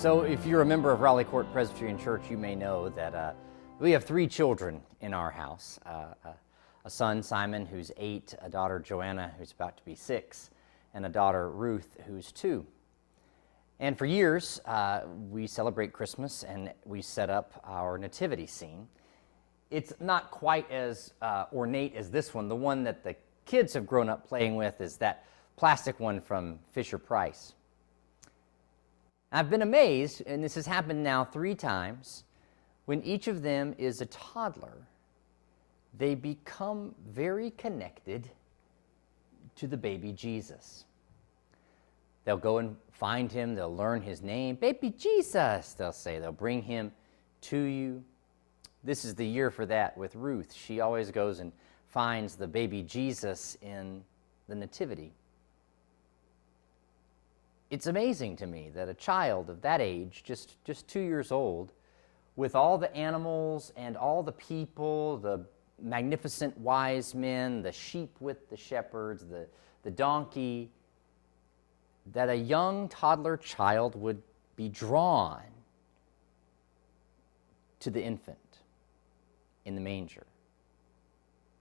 So if you're a member of Raleigh Court Presbyterian Church, you may know that we have 3 children in our house. A son, Simon, who's 8, a daughter, Joanna, who's about to be 6, and a daughter, Ruth, who's 2. And for years, we celebrate Christmas and we set up our nativity scene. It's not quite as ornate as this one. The one that the kids have grown up playing with is that plastic one from Fisher-Price. I've been amazed, and this has happened now 3 times, when each of them is a toddler, they become very connected to the baby Jesus. They'll go and find him, they'll learn his name, baby Jesus, they'll say, they'll bring him to you. This is the year for that with Ruth. She always goes and finds the baby Jesus in the nativity. It's amazing to me that a child of that age, just 2 years old, with all the animals and all the people, the magnificent wise men, the sheep with the shepherds, the donkey, that a young toddler child would be drawn to the infant in the manger,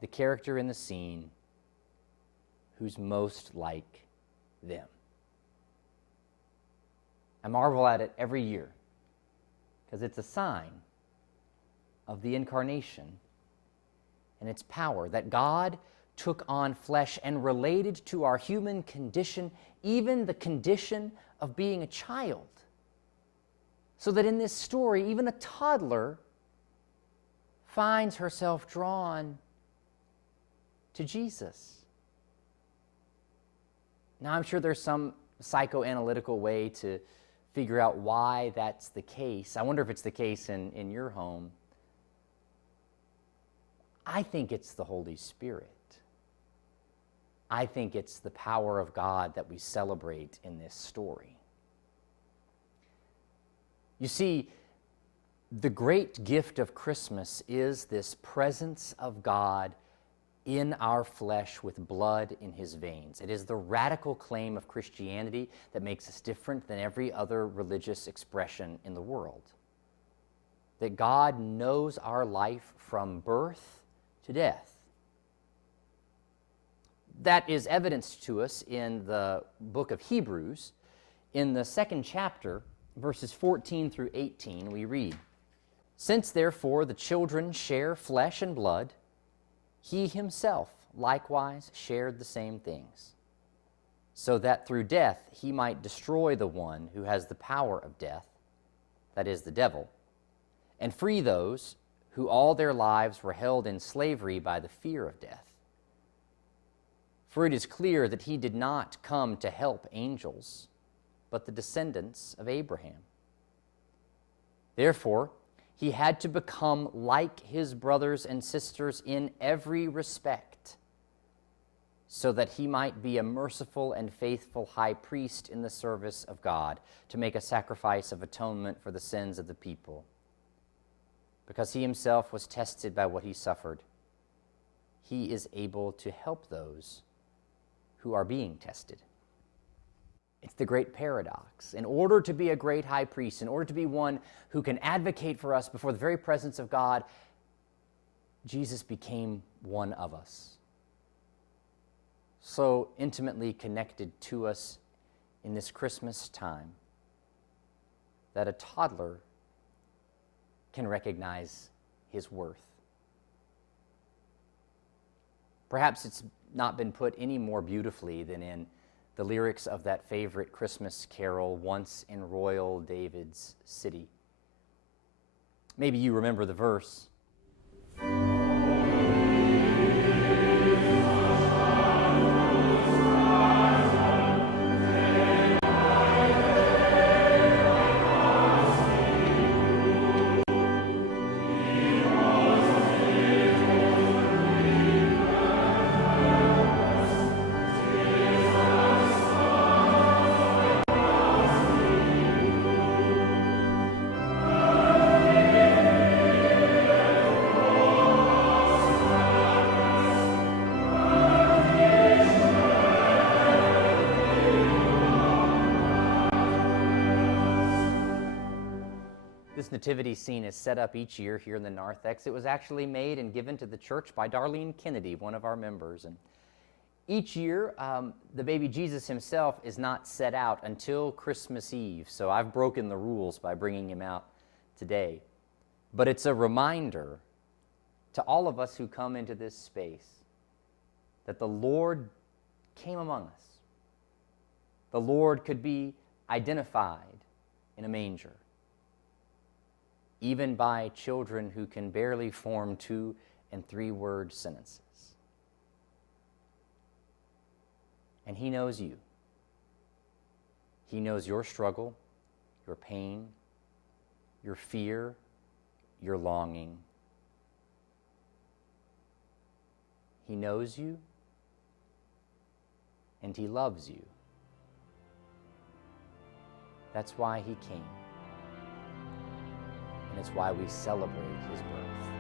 the character in the scene who's most like them. I marvel at it every year because it's a sign of the incarnation and its power, that God took on flesh and related to our human condition, even the condition of being a child. So that in this story, even a toddler finds herself drawn to Jesus. Now, I'm sure there's some psychoanalytical way to figure out why that's the case. I wonder if it's the case in your home. I think it's the Holy Spirit. I think it's the power of God that we celebrate in this story. You see, the great gift of Christmas is this presence of God in our flesh with blood in his veins. It is the radical claim of Christianity that makes us different than every other religious expression in the world. That God knows our life from birth to death. That is evidenced to us in the book of Hebrews. In the 2nd chapter, verses 14 through 18, we read, "Since therefore the children share flesh and blood, he himself likewise shared the same things, so that through death he might destroy the one who has the power of death, that is, the devil, and free those who all their lives were held in slavery by the fear of death. For it is clear that he did not come to help angels, but the descendants of Abraham. Therefore, he had to become like his brothers and sisters in every respect, so that he might be a merciful and faithful high priest in the service of God, to make a sacrifice of atonement for the sins of the people. Because he himself was tested by what he suffered, he is able to help those who are being tested." It's the great paradox. In order to be a great high priest, in order to be one who can advocate for us before the very presence of God, Jesus became one of us. So intimately connected to us in this Christmas time that a toddler can recognize his worth. Perhaps it's not been put any more beautifully than in the lyrics of that favorite Christmas carol, "Once in Royal David's City." Maybe you remember the verse. This nativity scene is set up each year here in the narthex. It was actually made and given to the church by Darlene Kennedy, one of our members. And each year, the baby Jesus himself is not set out until Christmas Eve. So I've broken the rules by bringing him out today. But it's a reminder to all of us who come into this space that the Lord came among us. The Lord could be identified in a manger, even by children who can barely form 2- and 3-word sentences. And he knows you. He knows your struggle, your pain, your fear, your longing. He knows you, and he loves you. That's why he came. And it's why we celebrate his birth.